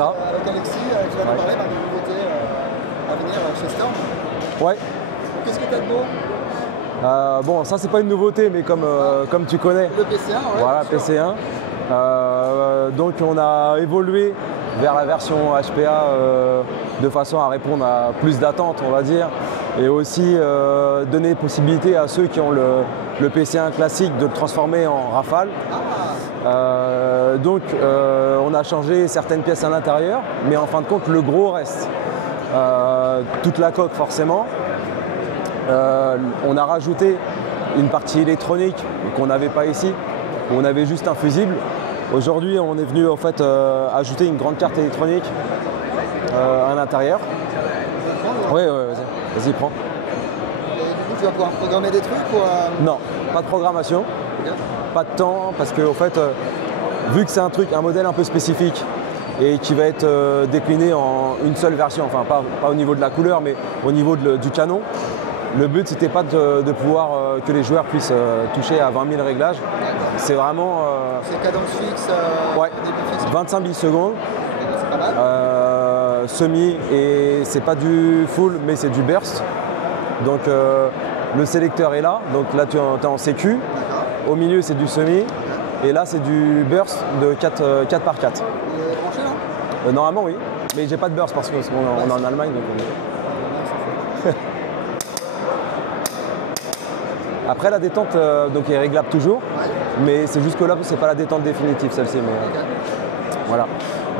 ça. Avec Alexis, tu vas nous parler des nouveautés à venir chez Storm. Ouais. Qu'est-ce que tu as de beau? Bon, ça c'est pas une nouveauté, mais comme tu connais. Le PC1, ouais. Voilà, PC1. Donc on a évolué vers la version HPA de façon à répondre à plus d'attentes, on va dire, et aussi donner possibilité à ceux qui ont le PC1 classique de le transformer en Rafale. Donc on a changé certaines pièces à l'intérieur, mais en fin de compte le gros reste. Toute la coque forcément. On a rajouté une partie électronique qu'on n'avait pas ici, où on avait juste un fusible. Aujourd'hui, on est venu en fait ajouter une grande carte électronique à l'intérieur. Oui, vas-y, prends. Et du coup, tu vas pouvoir programmer des trucs ou Non, pas de programmation, pas de temps, parce que en fait, vu que c'est un modèle un peu spécifique et qui va être décliné en une seule version, enfin pas au niveau de la couleur, mais au niveau du canon. Le but, c'était pas de pouvoir que les joueurs puissent toucher à 20 000 réglages. C'est vraiment. C'est cadence fixe, ouais, début fixe. 25 millisecondes, C'est pas mal. semi, et c'est pas du full, mais c'est du burst. Donc le sélecteur est là, donc là tu es en sécu. Au milieu, c'est du semi, et là, c'est du burst de 4 par 4. Il est branché là? Normalement, oui, mais j'ai pas de burst parce qu'on est en Allemagne. Donc Après la détente donc est réglable toujours, mais c'est jusque là c'est pas la détente définitive celle-ci. Mais voilà.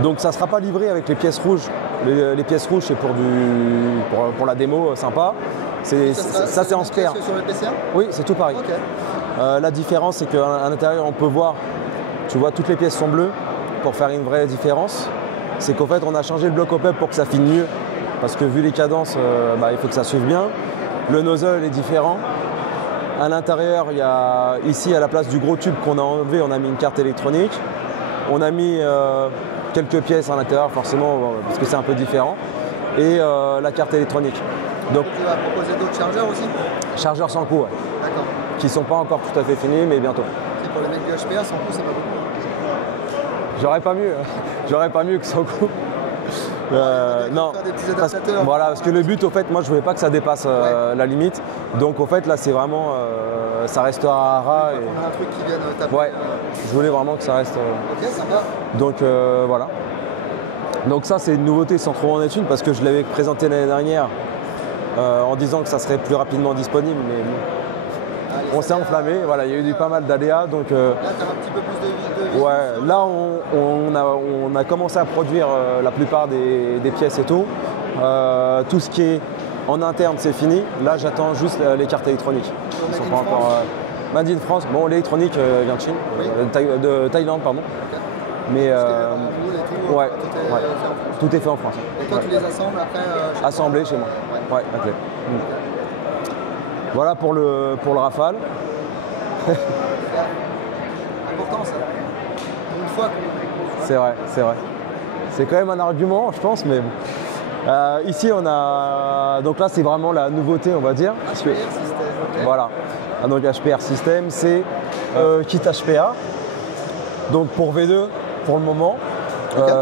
Donc ça ne sera pas livré avec les pièces rouges. Les pièces rouges c'est pour la démo sympa. Ça c'est en spare. Sur le PC1? Oui, c'est tout pareil. Okay. La différence c'est qu'à l'intérieur on peut voir, tu vois toutes les pièces sont bleues pour faire une vraie différence. C'est qu'en fait on a changé le bloc op-up pour que ça file mieux, parce que vu les cadences, il faut que ça suive bien. Le nozzle est différent. À l'intérieur, il y a ici à la place du gros tube qu'on a enlevé, on a mis une carte électronique. On a mis quelques pièces à l'intérieur forcément parce que c'est un peu différent. Et la carte électronique. Donc, tu vas proposer d'autres chargeurs aussi? Chargeurs sans coup, ouais. D'accord. Qui ne sont pas encore tout à fait finis, mais bientôt. Et pour les mecs du HPA, sans coup, c'est pas beaucoup. J'aurais pas mieux. J'aurais pas mieux que sans coup. Non, faire des petits adaptateurs. Voilà, parce que le but, au fait, moi je voulais pas que ça dépasse la limite. Donc au fait, là c'est vraiment, ça restera à ras. On a un truc qui vient taper. Ouais, je voulais vraiment que ça reste. Ok, sympa. Donc voilà. Donc ça c'est une nouveauté sans trop en être une, parce que je l'avais présenté l'année dernière en disant que ça serait plus rapidement disponible, mais on s'est enflammé. Voilà, il y a eu pas mal d'aléas. Donc là, tu as un petit peu plus de vie. Ouais, là on a commencé à produire la plupart des pièces et tout. Tout ce qui est en interne c'est fini. Là j'attends juste les cartes électroniques. Ils sont pas encore Made in France. Bon, l'électronique vient de Chine, de Thaïlande pardon. Okay. Mais ouais, tout est fait en France. Et toi tu les assembles après assemblés chez moi. Ouais, la clé. Voilà pour le Rafale. Important ça. Une fois que... C'est vrai. C'est quand même un argument, je pense, mais bon. Ici, on a... Donc là, c'est vraiment la nouveauté, on va dire. HPR système, ok. Voilà. Donc HPR système, c'est kit HPA. Donc pour V2, pour le moment. Okay.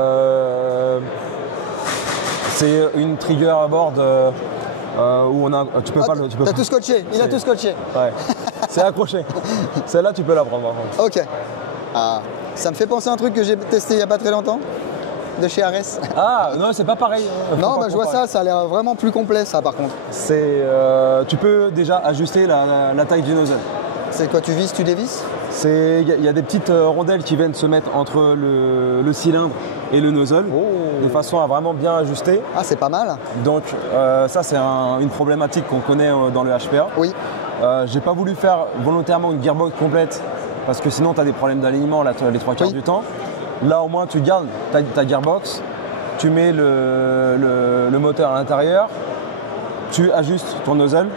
C'est une trigger à board où on a... Tu peux pas le... T'as tout scotché, il a tout scotché. Ouais. C'est accroché. Celle-là, tu peux la prendre. Ok. Ah, ça me fait penser à un truc que j'ai testé il n'y a pas très longtemps, de chez Ares. Ah, non, c'est pas pareil. Non, je vois ça a l'air vraiment plus complet, ça, par contre. Tu peux déjà ajuster la taille du nozzle. C'est quoi, tu visses, tu dévisses? Il y a des petites rondelles qui viennent se mettre entre le cylindre et le nozzle, de façon à vraiment bien ajuster. Ah, c'est pas mal. Donc, ça, c'est une problématique qu'on connaît dans le HPA. Oui. J'ai pas voulu faire volontairement une gearbox complète, parce que sinon tu as des problèmes d'alignement les 3 quarts du temps. Là au moins tu gardes ta gearbox, tu mets le moteur à l'intérieur, tu ajustes ton nozzle,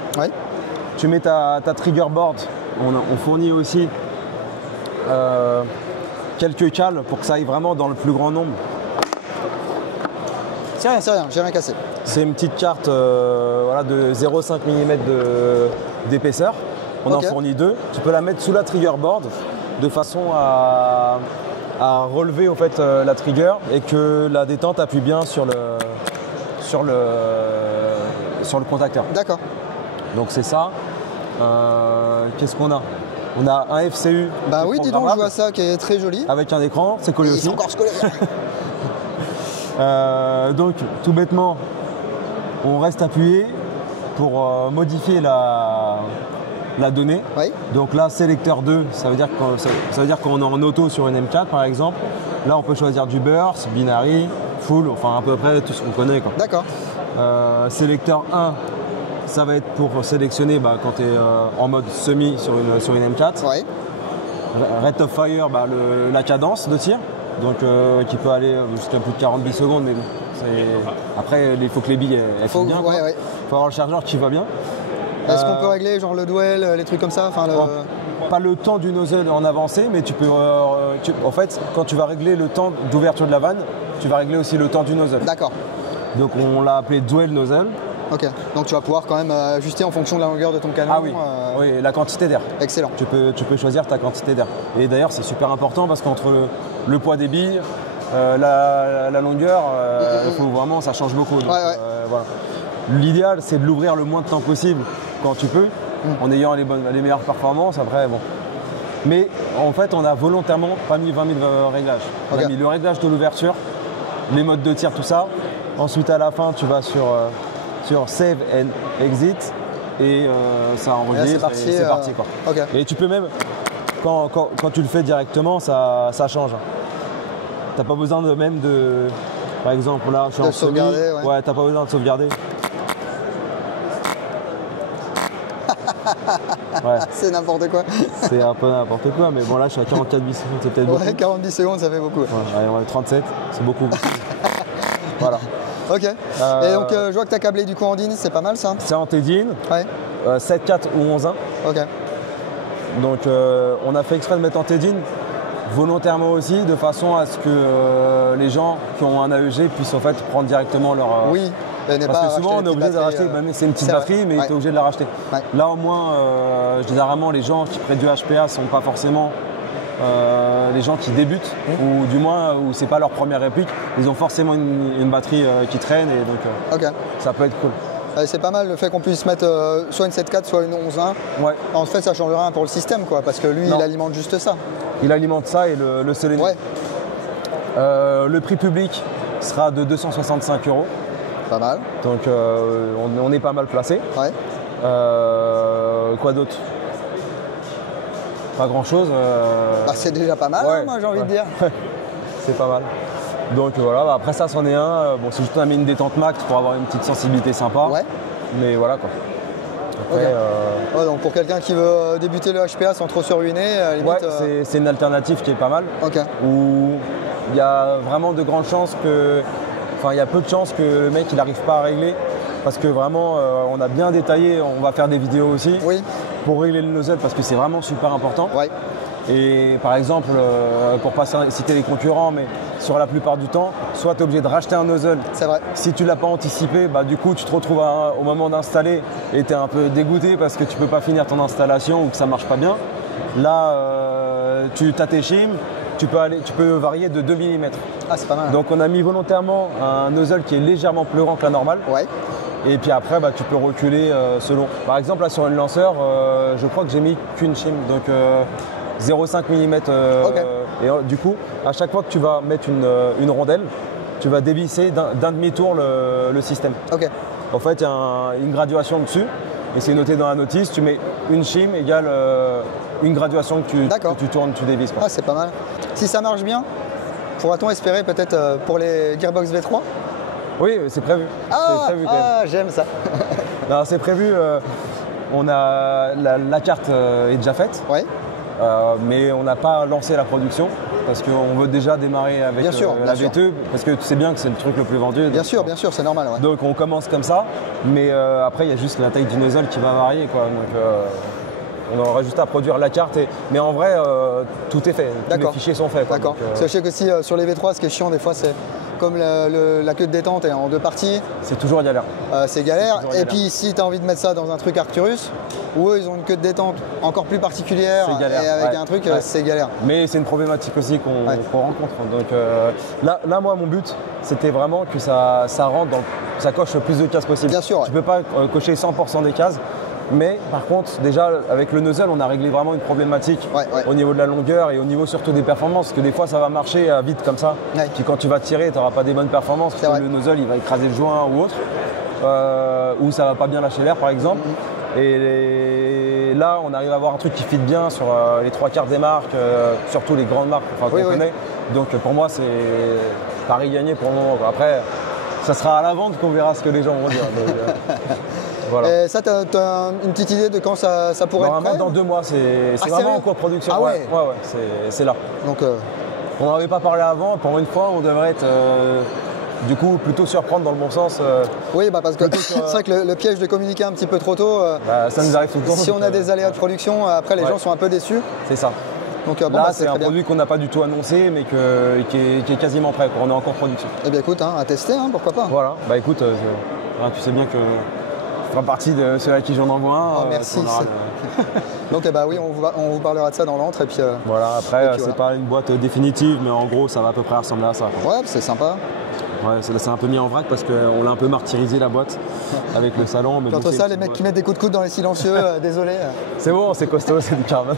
tu mets ta trigger board, on fournit aussi quelques cales pour que ça aille vraiment dans le plus grand nombre. C'est rien, j'ai rien cassé. C'est une petite carte de 0,5 mm d'épaisseur. On en fournit 2. Tu peux la mettre sous la trigger board de façon à à relever en fait, la trigger et que la détente appuie bien sur le contacteur. D'accord. Donc c'est ça. Qu'est-ce qu'on a? On a un FCU. Bah oui, dis donc, je vois ça qui est très joli. Avec un écran, c'est collé Ils aussi. sont encore collés. Donc tout bêtement, on reste appuyé pour modifier la donnée. Oui. Donc là, sélecteur 2, ça veut dire qu'on est en auto sur une M4 par exemple. Là, on peut choisir du burst, binary, full, enfin à peu près tout ce qu'on connaît, quoi. D'accord. Sélecteur 1, ça va être pour sélectionner quand tu es en mode semi sur une M4. Oui. Rate of fire, la cadence de tir, donc qui peut aller jusqu'à plus de 40 secondes, mais bon, après il faut que les billes elles filent bien. Ouais, ouais. Faut avoir le chargeur qui va bien. Est-ce qu'on peut régler genre le duel, les trucs comme ça, enfin, Pas le temps du nozzle en avancée, mais tu peux en fait quand tu vas régler le temps d'ouverture de la vanne, tu vas régler aussi le temps du nozzle. D'accord. Donc on l'a appelé duel nozzle. Ok, donc tu vas pouvoir quand même ajuster en fonction de la longueur de ton canon. Ah oui, oui, la quantité d'air. Excellent. Tu peux choisir ta quantité d'air. Et d'ailleurs, c'est super important parce qu'entre le poids des billes, la longueur, faut vraiment, ça change beaucoup. Donc, Ouais. voilà. L'idéal, c'est de l'ouvrir le moins de temps possible quand tu peux, en ayant les meilleures performances. Après, bon. Mais en fait, on a volontairement pas mis 20 000 réglages. On a mis le réglage de l'ouverture, les modes de tir, tout ça. Ensuite, à la fin, tu vas sur Save and Exit et ça enregistre et c'est parti, quoi. Okay. Et tu peux même, quand tu le fais directement, ça change. T'as pas besoin par exemple là, je suis en semi, ouais, t'as pas besoin de sauvegarder. Ouais. C'est n'importe quoi. C'est un peu n'importe quoi, mais bon là je suis à 44 secondes, c'est peut-être beaucoup. 40 secondes, ça fait beaucoup. Ouais, allez, on va 37, c'est beaucoup. Voilà. Ok. Et donc je vois que tu as câblé du coup en DIN, c'est pas mal ça? C'est en T-DIN, ouais. 7.4 ou 11.1. Ok. Donc on a fait exprès de mettre en T-DIN volontairement aussi, de façon à ce que les gens qui ont un AEG puissent en fait prendre directement leur... Oui. Parce que souvent on est obligé de la racheter, c'est une petite batterie, mais tu es obligé de la racheter. Ouais. Là au moins, généralement les gens qui prennent du HPA ne sont pas forcément les gens qui débutent, ou du moins où c'est pas leur première réplique, ils ont forcément une batterie qui traîne et donc ça peut être cool. C'est pas mal le fait qu'on puisse mettre soit une 7.4 soit une 11.1. Ouais. En fait ça change rien pour le système quoi, parce que lui il alimente juste ça. Il alimente ça et le sélénium. Ouais. Le prix public sera de 265 €. Pas mal. Donc on est pas mal placé. Ouais. Quoi d'autre? Pas grand chose. C'est déjà pas mal, moi j'ai envie de dire. C'est pas mal. Donc voilà, après ça c'en est un. Bon, c'est juste on a mis une détente max pour avoir une petite sensibilité sympa. Ouais. Mais voilà quoi. Après, donc pour quelqu'un qui veut débuter le HPA sans trop se ruiner, à la limite, c'est une alternative qui est pas mal. Ok. Où il y a vraiment de grandes chances que. Enfin, il y a peu de chances que le mec il n'arrive pas à régler. Parce que vraiment, on a bien détaillé, on va faire des vidéos aussi pour régler le nozzle parce que c'est vraiment super important. Ouais. Et par exemple, pour pas citer les concurrents, mais sur la plupart du temps, soit tu es obligé de racheter un nozzle. C'est vrai. Si tu ne l'as pas anticipé, du coup tu te retrouves au moment d'installer et tu es un peu dégoûté parce que tu ne peux pas finir ton installation ou que ça ne marche pas bien. Là, tu as tes shims. Tu peux varier de 2 mm. Ah, c'est pas mal. Donc on a mis volontairement un nozzle qui est légèrement plus grand que la normale. Ouais. Et puis après, tu peux reculer selon. Par exemple, là sur une lanceur, je crois que j'ai mis qu'une shim, donc 0,5 mm. Et du coup, à chaque fois que tu vas mettre une rondelle, tu vas dévisser d'un demi-tour le système. Ok. En fait, il y a une graduation dessus, et c'est noté dans la notice. Tu mets une shim égale une graduation que tu tournes, tu dévisses. Ah, c'est pas mal. Si ça marche bien, pourra-t-on espérer peut-être pour les Gearbox V3? Oui, c'est prévu. J'aime ça. Non, c'est prévu. On a la carte est déjà faite. Ouais. Mais on n'a pas lancé la production parce qu'on veut déjà démarrer avec la V2 parce que tu sais bien que c'est le truc le plus vendu. Bien sûr, c'est normal. Ouais. Donc on commence comme ça, mais après il y a juste la taille du nozzle qui va varier, quoi. Donc on aura juste à produire la carte. Mais en vrai, tout est fait. Tous les fichiers sont faits. D'accord. Je sais que si sur les V3, ce qui est chiant des fois, c'est comme la queue de détente est en 2 parties, C'est toujours galère. c'est galère. toujours Et galère. puis si tu as envie de mettre ça dans un truc Arcturus, où eux ils ont une queue de détente encore plus particulière C'est galère, et avec ouais. un truc, Ouais. c'est galère. Mais c'est une problématique aussi qu'on Ouais. rencontre. Donc là, moi, mon but, c'était vraiment que ça rentre, ça coche le plus de cases possible. Bien sûr, ouais. Tu peux pas cocher 100% des cases. Mais par contre, déjà, avec le nozzle, on a réglé vraiment une problématique Ouais, ouais. au niveau de la longueur et au niveau surtout des performances. Parce que des fois, ça va marcher vite comme ça. Ouais. Puis quand tu vas tirer, tu n'auras pas des bonnes performances. C'est Parce que vrai. le nozzle, il va écraser le joint ou autre. Ou ça va pas bien lâcher l'air, par exemple. Et là, on arrive à avoir un truc qui fit bien sur les 3/4 des marques, surtout les grandes marques qu'on Oui, oui. connaît. Donc pour moi, c'est pari gagné pour le moment, quoi. Après, ça sera à la vente qu'on verra ce que les gens vont dire. Donc, voilà. Et ça, tu as une petite idée de quand ça pourrait être Normalement, prêt dans 2 mois, c'est sérieux vraiment en cours de production. Ah ouais. ouais, c'est là. Donc, On n'en avait pas parlé avant. Pour une fois, on devrait être du coup plutôt surprendre dans le bon sens. oui, bah parce que c'est vrai que le piège de communiquer un petit peu trop tôt, Ça nous arrive tout le temps. si on a des aléas de production, après les ouais. gens sont un peu déçus. C'est ça. Donc bon, Là, bah, c'est très un bien. produit qu'on n'a pas du tout annoncé, mais qui est quasiment prêt. On est en cours de production. Eh bien écoute, hein, à tester, hein, pourquoi pas. Voilà. Bah écoute, tu sais bien que je ferai partie de ceux à qui j'en envoie un. Oh, merci. on aura Donc bah oui, on vous parlera de ça dans l'antre et puis Voilà. Après, Et puis, c'est voilà. pas une boîte définitive, mais en gros, ça va à peu près ressembler à ça, quoi. ouais, c'est sympa. Ouais, c'est un peu mis en vrac parce qu'on l'a un peu martyrisé la boîte avec le salon. Mais Puis bon, entre c'est ça, une les petite mecs boîte. qui mettent des coups de coude dans les silencieux, désolé. C'est bon, c'est costaud, c'est du carbone.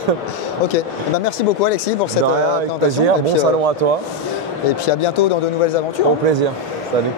Ok, eh ben, merci beaucoup Alexis pour cette De rien, avec présentation. plaisir. Et Bon puis, salon à toi. et puis à bientôt dans de nouvelles aventures. Au plaisir. Salut.